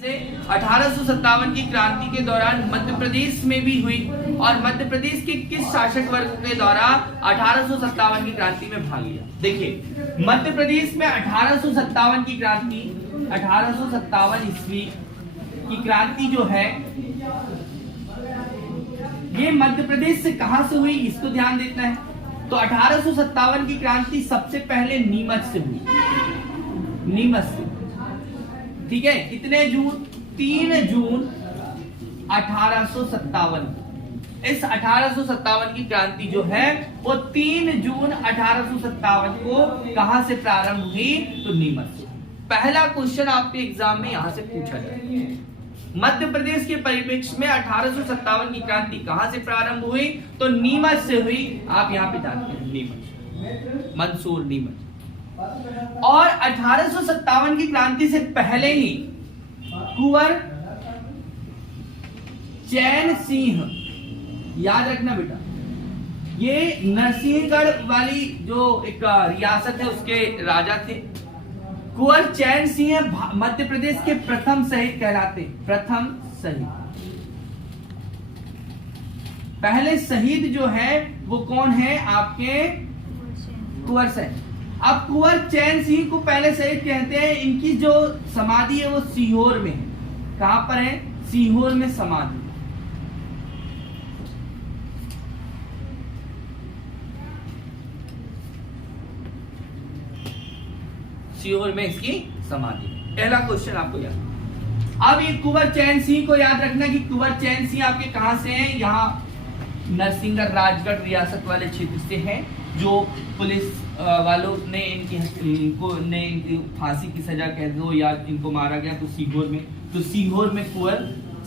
1857 की क्रांति के दौरान मध्य प्रदेश में भी हुई और मध्य प्रदेश के किस शासक वर्ग के द्वारा 1857 की क्रांति में भाग लिया। देखिए मध्य प्रदेश में 1857 की क्रांति 1857 ईस्वी की क्रांति जो है ये मध्य प्रदेश से कहां से हुई इसको ध्यान देना है। तो 1857 की क्रांति सबसे पहले नीमच से हुई, नीमच से, ठीक है। कितने जून? 3 जून 1857। इस 1857 की क्रांति जो है वो 3 जून 1857 को कहां से प्रारंभ हुई? तो नीमच से। पहला क्वेश्चन आपके एग्जाम में यहां से पूछा जाए, मध्य प्रदेश के परिप्रेक्ष्य में 1857 की क्रांति कहां से प्रारंभ हुई? तो नीमच से हुई। आप यहां पे जानते हैं नीमच, मंदसौर, नीमच। और 1857 की क्रांति से पहले ही कुंवर चैन सिंह, याद रखना बेटा, ये नरसिंहगढ़ वाली जो एक रियासत है उसके राजा थे। कुंवर चैन सिंह मध्य प्रदेश के प्रथम शहीद कहलाते, प्रथम शहीद। पहले शहीद जो है वो कौन है? आपके कुंवर चैन। अब कुंवर चैन सिंह को पहले शहीद कहते हैं। इनकी जो समाधि है वो सीहोर में है। कहां पर है? सीहोर में समाधि। सीहोर में इसकी समाधि। पहला क्वेश्चन आपको याद। अब ये कुंवर चैन सिंह को याद रखना कि कुंवर चैन सिंह आपके कहां से हैं? यहाँ नरसिंहगढ़ राजगढ़ रियासत वाले क्षेत्र से हैं, जो पुलिस वालों ने इनकी फांसी की सजा कह दो या इनको मारा गया तो सीहोर में। तो सीहोर में कुंवर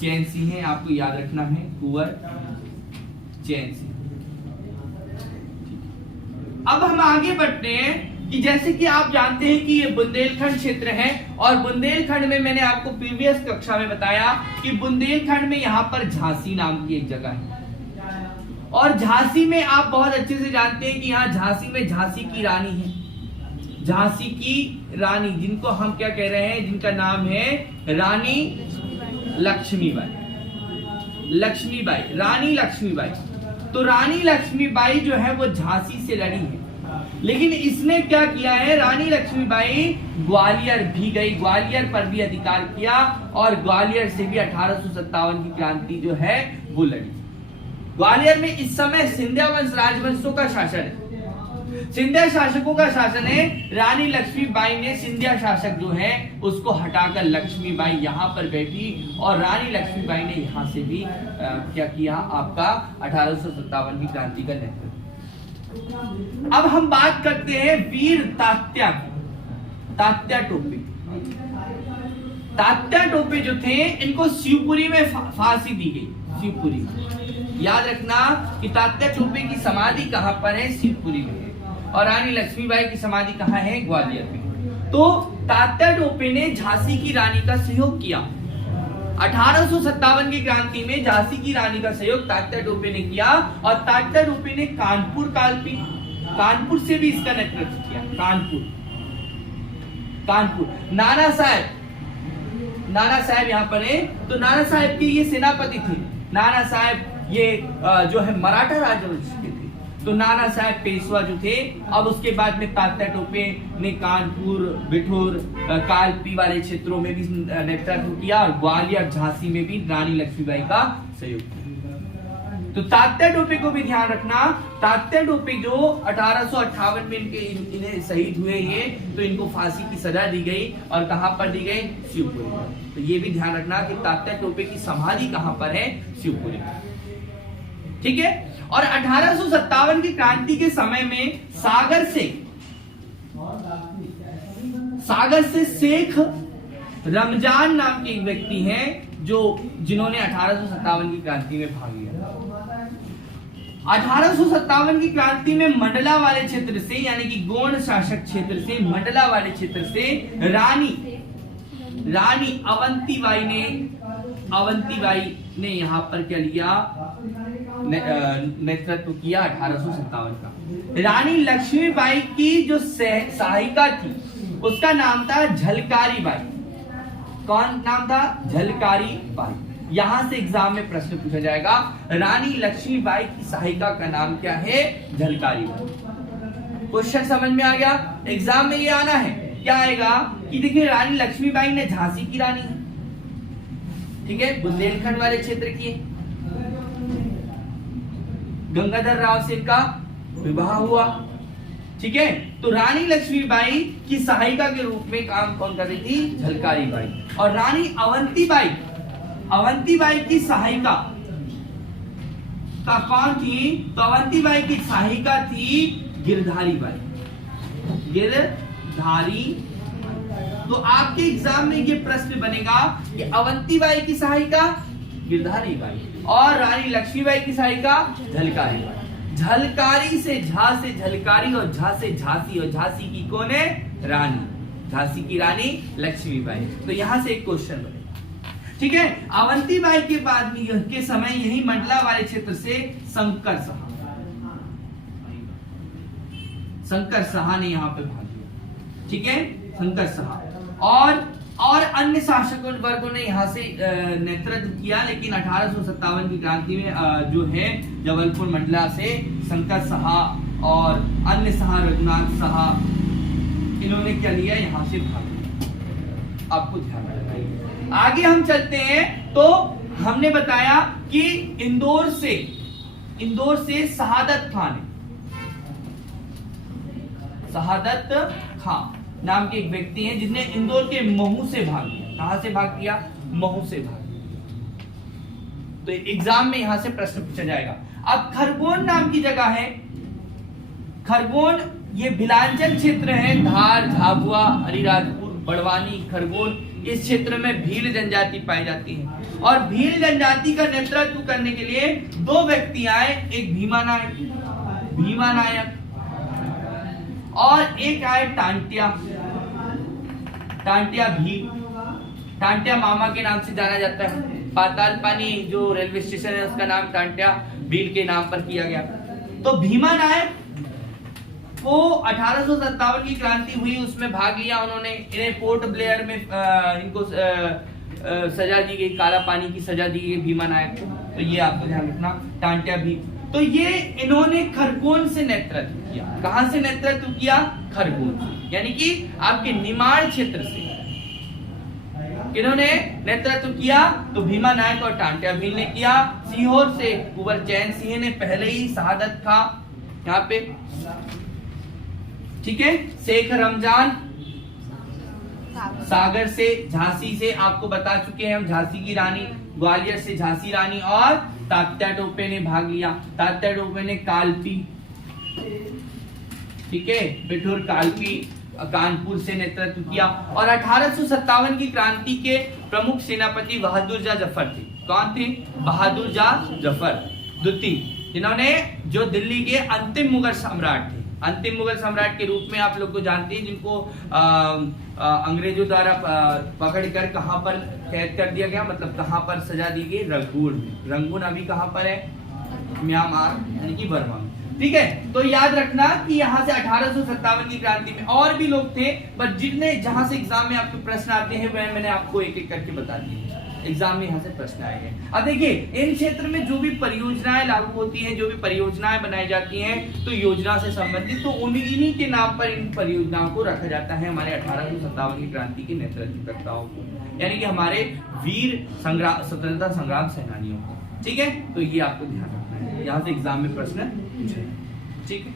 चैन सिंह है, आपको याद रखना है, कुंवर चैन सिंह। अब हम आगे बढ़ते हैं कि जैसे कि आप जानते हैं कि ये बुंदेलखंड क्षेत्र है और बुंदेलखंड में मैंने आपको प्रीवियस कक्षा में बताया कि बुंदेलखंड में यहाँ पर झांसी नाम की एक जगह है और झांसी में आप बहुत अच्छे से जानते हैं कि यहाँ झांसी में झांसी की रानी है। झांसी की रानी जिनको हम क्या कह रहे हैं, जिनका नाम है रानी लक्ष्मीबाई। लक्ष्मीबाई, रानी लक्ष्मीबाई। तो रानी लक्ष्मीबाई जो है वो झांसी से लड़ी है, लेकिन इसने क्या किया है? रानी लक्ष्मीबाई ग्वालियर भी गई, ग्वालियर पर भी अधिकार किया और ग्वालियर से भी 1857 की क्रांति जो है वो लड़ी। ग्वालियर में इस समय सिंधिया वंश राजवंशों का शासन है, सिंधिया शासकों का शासन है। रानी लक्ष्मीबाई ने सिंधिया शासक जो है उसको हटाकर लक्ष्मीबाई यहाँ पर बैठी और रानी लक्ष्मीबाई ने यहाँ से भी क्या किया? आपका 1857 की क्रांति का नेतृत्व। अब हम बात करते हैं वीर तात्या की। तात्या टोपे, तात्या टोपे जो थे इनको शिवपुरी में फांसी दी गई। शिवपुरी, याद रखना कि तात्या टोपे की समाधि कहां पर है? शिवपुरी में है और रानी लक्ष्मीबाई की समाधि कहां है? ग्वालियर में। तो तात्या टोपे ने झांसी की रानी का सहयोग किया। 1857 की क्रांति में झांसी की रानी का सहयोग तात्या टोपे ने किया और तात्या टोपे ने कानपुर से भी इसका नेतृत्व किया। कानपुर नाना साहब यहाँ पर है। तो नाना साहब के ये सेनापति थे। नाना साहब ये जो है मराठा राजवंश के थे। तो नाना साहब पेशवा जो थे। अब उसके बाद में तात्या टोपे ने कानपुर, बिठूर, कालपी वाले क्षेत्रों में भी नेतृत्व किया और ग्वालियर, झांसी में भी रानी लक्ष्मीबाई का सहयोग किया। तो तात्या टोपे को भी ध्यान रखना। तात्या टोपे जो 1858 में इन्हें शहीद हुए ये, तो इनको फांसी की सजा दी गई और कहां पर दी गई? शिवपुरी में। तो ये भी ध्यान रखना कि तात्या टोपे की समाधि कहां पर है? शिवपुरी में, ठीक है। और 1857 की क्रांति के समय में सागर से शेख रमजान नाम के एक व्यक्ति हैं जिन्होंने 1857 की क्रांति में भाग लिया। 1857 की क्रांति में मंडला वाले क्षेत्र से, यानी कि गोंड शासक क्षेत्र से, मंडला वाले क्षेत्र से रानी अवंतीबाई ने यहाँ पर क्या लिया? नेतृत्व किया 1857 का। रानी लक्ष्मीबाई की जो सहायिका थी उसका नाम था झलकारी बाई। कौन नाम था? झलकारी बाई। यहां से एग्जाम में प्रश्न पूछा जाएगा, रानी लक्ष्मीबाई की सहायिका का नाम क्या है? झलकारी बाई। क्वेश्चन समझ में आ गया? एग्जाम में ये आना है, क्या आएगा कि देखिए रानी लक्ष्मीबाई ने झांसी की रानी है, ठीक है, बुंदेलखंड वाले क्षेत्र की है। गंगाधर राव से इनका विवाह हुआ, ठीक है। तो रानी लक्ष्मीबाई की सहायिका के रूप में काम कौन कर रही थी? झलकारी बाई। और रानी अवंतीबाई की सहायिका का कौन थी? तो अवंतीबाई की सहायिका थी गिरधारी बाई। गिरधारी। तो आपके एग्जाम में ये प्रश्न बनेगा कि अवंतीबाई की सहायिका गिरधारी बाई और रानी लक्ष्मीबाई की सहायिका झलकारी बाई। झलकारी से झा से झलकारी और झा से झांसी, और झांसी की कौन है? रानी। झांसी की रानी लक्ष्मीबाई। तो यहां से एक क्वेश्चन बनेगा, ठीक है। अवंतीबाई के बाद के समय यही मंडला वाले क्षेत्र से शंकर साहा ने यहाँ पे भाग लिया, ठीक है, शंकर साहा। और अन्य शासकों वर्गों ने यहाँ से नेतृत्व किया, लेकिन 1857 की क्रांति में जो है जबलपुर मंडला से शंकर साहा और अन्य साहा, रघुनाथ साहा, इन्होंने क्या लिया? यहाँ से भाग लिया। आपको ध्यान रखना है। आगे हम चलते हैं, तो हमने बताया कि इंदौर से शहादत खान नाम के एक व्यक्ति हैं जिसने इंदौर के महू से भाग लिया। कहां से भाग लिया? महू से भाग लिया। तो एग्जाम में यहां से प्रश्न पूछा जाएगा। अब खरगोन नाम की जगह है, खरगोन ये भिलांचल क्षेत्र है, धार, झाबुआ, अलीराजपुर, बड़वानी, खरगोन, इस क्षेत्र में भील जनजाति पाई जाती है। और भील जनजाति का नेतृत्व करने के लिए दो व्यक्ति आए, एक भीमा नायक और एक आए टांटिया मामा के नाम से जाना जाता है। पाताल पानी जो रेलवे स्टेशन है उसका नाम टांटिया भील के नाम पर किया गया। तो भीमा नायक को 1857 की क्रांति हुई, उसमें भाग लिया उन्होंने। इन्हें पोर्ट ब्लेयर में इनको सजा दी गई, काला पानी की सजा दी गई भीमा नायक को। तो ये आपको ध्यान रखना, टांटिया भी। तो ये इन्होंने खरगोन से नेतृत्व किया। कहां से नेतृत्व किया? खरगोन, यानी कि आपके निमाड़ क्षेत्र से इन्होंने नेतृत्व किया। तो भीमा नायक और टांटिया भील ने किया। सीहोर से कुंवर चैन सिंह ने पहले ही शहादत था यहाँ पे, ठीक है। शेख रमजान सागर से, झांसी से आपको बता चुके हैं हम, झांसी की रानी, ग्वालियर से झांसी रानी, और तात्या टोपे ने भाग लिया। तात्या टोपे ने कालपी, ठीक है, बिठूर कालपी कानपुर से नेतृत्व किया। और 1857 की क्रांति के प्रमुख सेनापति बहादुर शाह जफर थे। कौन थे? बहादुर शाह जफर द्वितीय, जिन्होंने जो दिल्ली के अंतिम मुगल सम्राट थे, अंतिम मुगल सम्राट के रूप में आप लोग को जानते हैं, जिनको अंग्रेजों द्वारा पकड़कर कहां पर कैद कर दिया गया, मतलब कहां पर सजा दी गई? रंगून में। रंगून अभी कहां पर है? म्यांमार यानी कि बर्मा में, ठीक है। तो याद रखना कि यहाँ से 1857 की क्रांति में और भी लोग थे, पर जितने जहां से एग्जाम में आपके प्रश्न आते हैं वह मैंने आपको एक एक करके बता दिए। एग्जाम में यहाँ से प्रश्न आए हैं। अब देखिए, इन क्षेत्र में जो भी परियोजनाएं लागू होती हैं, जो भी परियोजनाएं बनाई जाती हैं, तो योजना से संबंधित, तो इन्हीं के नाम पर इन परियोजनाओं को रखा जाता है हमारे 1857 की क्रांति के नेतृत्वकर्ताओं को, यानी कि हमारे वीर स्वतंत्रता संग्राम सेनानियों को, ठीक है। तो ये आपको ध्यान रखना है, यहाँ से एग्जाम में प्रश्न पूछे, ठीक है।